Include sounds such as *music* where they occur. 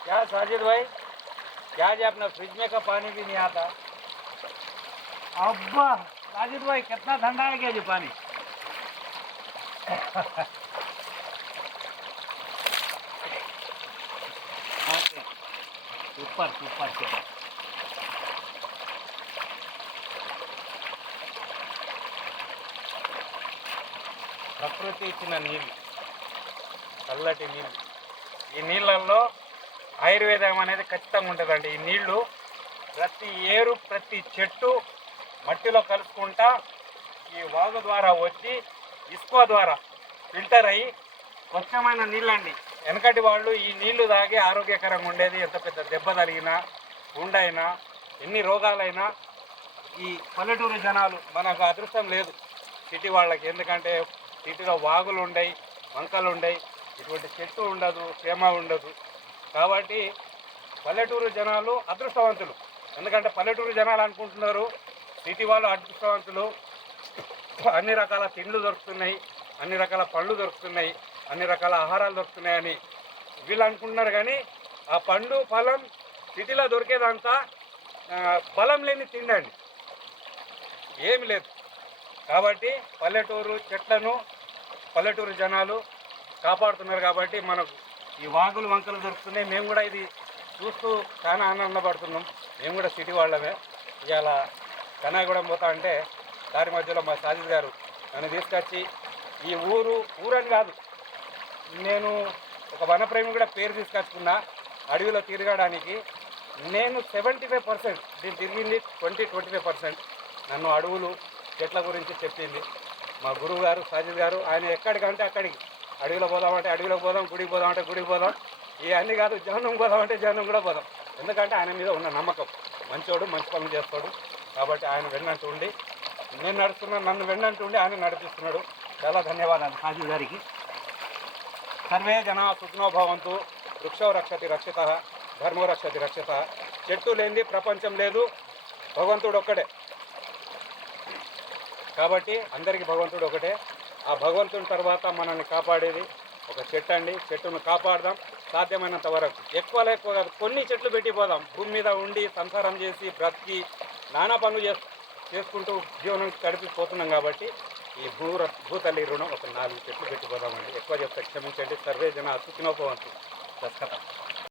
क्या साजिद भाई क्या जी अपना फ्रिज में का पानी भी नहीं आता अब्बा साजिद भाई कितना ठंडा है क्या जी पानी *laughs* ओके सुपर सुपर सुपर ప్రకృతి ఇచ్చిన నీళ్ళు చల్లటి నీళ్ళు ఈ నీళ్ళల్లో ఆయుర్వేదం అనేది ఖచ్చితంగా ఉంటుందండి. ఈ నీళ్ళు ప్రతి ఏరు ప్రతి చెట్టు మట్టిలో కలుపుకుంటా ఈ వాగు ద్వారా వచ్చి ఇస్కో ద్వారా ఫిల్టర్ అయ్యి స్వచ్ఛమైన నీళ్ళండి. వెనకటి వాళ్ళు ఈ నీళ్ళు తాగి ఆరోగ్యకరంగా ఉండేది ఎంత పెద్ద దెబ్బ తగిలినా ఉండైనా ఎన్ని రోగాలైనా ఈ పల్లెటూరు జనాలు మనకు అదృష్టం లేదు. సిటీ వాళ్ళకి ఎందుకంటే సిటీలో వాగులు ఉండయి వంకలు ఉండయి ఇటువంటి చెట్టు ఉండదు ప్రేమ ఉండదు. కాబట్టి పల్లెటూరు జనాలు అదృష్టవంతులు. ఎందుకంటే పల్లెటూరు జనాలు అనుకుంటున్నారు సిటీ వాళ్ళు అదృష్టవంతులు. అన్ని రకాల తిండ్లు దొరుకుతున్నాయి అన్ని రకాల పళ్ళు దొరుకుతున్నాయి అన్ని రకాల ఆహారాలు దొరుకుతున్నాయని వీళ్ళు అనుకుంటున్నారు కానీ ఆ పండు ఫలం సిటీలో దొరికేదంతా బలం లేని తిండండి. ఏమి లేదు. కాబట్టి పల్లెటూరు చెట్లను పల్లెటూరు జనాలు కాపాడుతున్నారు కాబట్టి మనకు ఈ వాగులు వంకలు దొరుకుతున్నాయి. మేము కూడా ఇది చూస్తూ చాలా ఆనందపడుతున్నాం. మేము కూడా సిటీ వాళ్ళమే. ఇవాళ కనాయగూడెం పోతా అంటే దారి మధ్యలో మా సాజిద్ గారు నన్ను తీసుకొచ్చి ఈ ఊరు ఊరని కాదు నేను ఒక వనప్రేమి కూడా పేరు తీసుకొచ్చుకున్నా. అడవిలో తిరగడానికి నేను సెవెంటీ ఫైవ్ పర్సెంట్ దీన్ని తిరిగింది ట్వంటీ ట్వంటీ ఫైవ్ పర్సెంట్ నన్ను అడవులు చెట్ల గురించి చెప్పింది. మా గురువు గారు సాజిద్ గారు ఆయన ఎక్కడికంటే అక్కడికి. అడవిలో పోదామంటే అడవిలో పోదాం గుడికి పోదామంటే గుడికి పోదాం. ఇవన్నీ కాదు జనం పోదామంటే జనం కూడా పోదాం. ఎందుకంటే ఆయన మీద ఉన్న నమ్మకం. మంచోడు మంచి పనులు చేస్తాడు. కాబట్టి ఆయన వెన్నంటూ ఉండి నేను నడుస్తున్నాను నన్ను వెన్నంటూ ఉండి ఆయన నడిపిస్తున్నాడు. చాలా ధన్యవాదాలు హాజీ గారికి. సర్వే జన సుఖనోభవంతు వృక్షో రక్షతి రక్షిత ధర్మో రక్షతి రక్షిత. చెట్టు లేనిది ప్రపంచం లేదు. భగవంతుడు ఒక్కడే. కాబట్టి అందరికీ భగవంతుడు ఒకటే ఆ భగవంతుని తర్వాత మనల్ని కాపాడేది ఒక చెట్టు అండి. చెట్టును కాపాడదాం. సాధ్యమైనంత వరకు ఎక్కువ ఎక్కువ కాదు కొన్ని చెట్లు పెట్టిపోదాం. భూమి మీద ఉండి సంసారం చేసి బ్రతికి నానా పనులు చేస్ చేసుకుంటూ జీవనం గడిపిపోతున్నాం కాబట్టి ఈ భూ భూతల్లి రుణం ఒక నాలుగు చెట్లు పెట్టిపోదామండి. ఎక్కువ చెప్తే క్షమించండి. సర్వే జన సుఖినోపవంతు దస్కత